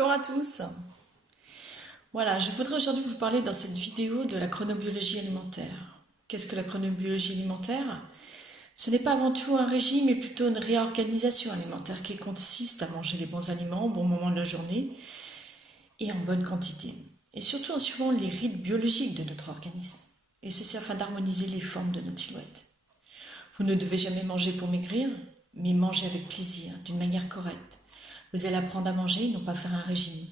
Bonjour à tous. Voilà, je voudrais aujourd'hui vous parler dans cette vidéo de la chronobiologie alimentaire. Qu'est-ce que la chronobiologie alimentaire? Ce n'est pas avant tout un régime, mais plutôt une réorganisation alimentaire qui consiste à manger les bons aliments au bon moment de la journée et en bonne quantité. Et surtout en suivant les rythmes biologiques de notre organisme. Et ceci afin d'harmoniser les formes de notre silhouette. Vous ne devez jamais manger pour maigrir, mais manger avec plaisir, d'une manière correcte. Vous allez apprendre à manger, non pas faire un régime.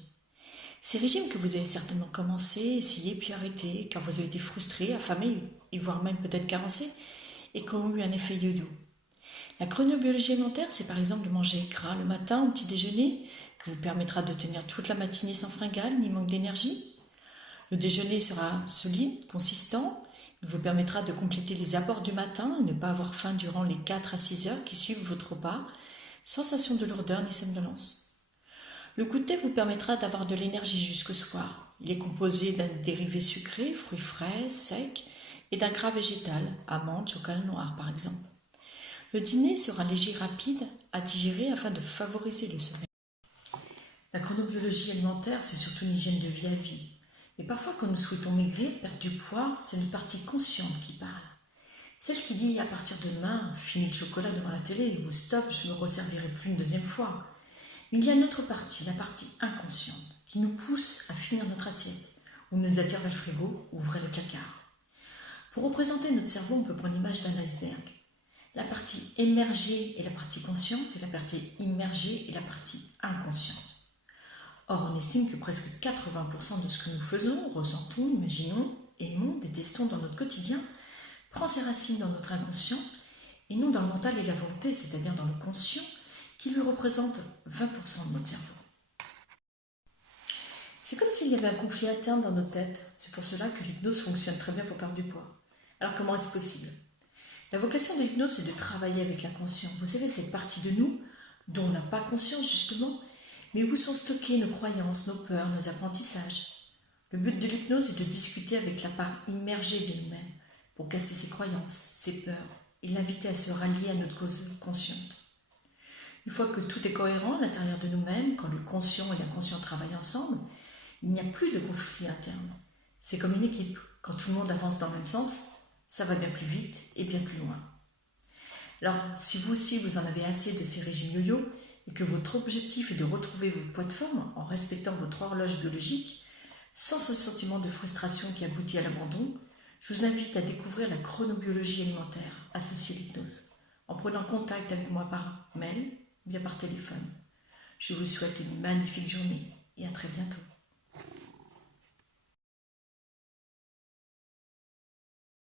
Ces régimes que vous avez certainement commencé, essayé puis arrêté, car vous avez été frustré, affamé, et voire même peut-être carencé, et qui ont eu un effet yo-yo. La chronobiologie alimentaire, c'est par exemple de manger gras le matin au petit déjeuner, qui vous permettra de tenir toute la matinée sans fringale ni manque d'énergie. Le déjeuner sera solide, consistant, il vous permettra de compléter les apports du matin et ne pas avoir faim durant les 4 à 6 heures qui suivent votre repas, sensation de lourdeur ni somnolence. Le goûter vous permettra d'avoir de l'énergie jusqu'au soir. Il est composé d'un dérivé sucré, fruits frais, secs, et d'un gras végétal, amandes, chocolat noir par exemple. Le dîner sera léger, rapide à digérer afin de favoriser le sommeil. La chronobiologie alimentaire, c'est surtout une hygiène de vie à vie. Et parfois, quand nous souhaitons maigrir, perdre du poids, c'est une partie consciente qui parle. Celle qui dit à partir de demain, fini le chocolat devant la télé, ou stop, je ne me resservirai plus une deuxième fois. Il y a une autre partie, la partie inconsciente, qui nous pousse à finir notre assiette, ou nous attire vers le frigo, ou ouvrir le placard. Pour représenter notre cerveau, on peut prendre l'image d'un iceberg. La partie émergée est la partie consciente, et la partie immergée est la partie inconsciente. Or, on estime que presque 80% de ce que nous faisons, ressentons, imaginons, aimons, détestons dans notre quotidien, prend ses racines dans notre inconscient, et non dans le mental et la volonté, c'est-à-dire dans le conscient, qui lui représente 20% de notre cerveau. C'est comme s'il y avait un conflit interne dans notre tête. C'est pour cela que l'hypnose fonctionne très bien pour perdre du poids. Alors comment est-ce possible? La vocation de l'hypnose, c'est de travailler avec la conscience. Vous savez, cette partie de nous dont on n'a pas conscience justement, mais où sont stockées nos croyances, nos peurs, nos apprentissages. Le but de l'hypnose est de discuter avec la part immergée de nous-mêmes pour casser ses croyances, ses peurs et l'inviter à se rallier à notre cause consciente. Une fois que tout est cohérent à l'intérieur de nous-mêmes, quand le conscient et l'inconscient travaillent ensemble, il n'y a plus de conflit interne. C'est comme une équipe. Quand tout le monde avance dans le même sens, ça va bien plus vite et bien plus loin. Alors, si vous aussi vous en avez assez de ces régimes yo-yo et que votre objectif est de retrouver votre poids de forme en respectant votre horloge biologique, sans ce sentiment de frustration qui aboutit à l'abandon, je vous invite à découvrir la chronobiologie alimentaire associée à l'hypnose, en prenant contact avec moi par mail ou bien par téléphone. Je vous souhaite une magnifique journée et à très bientôt.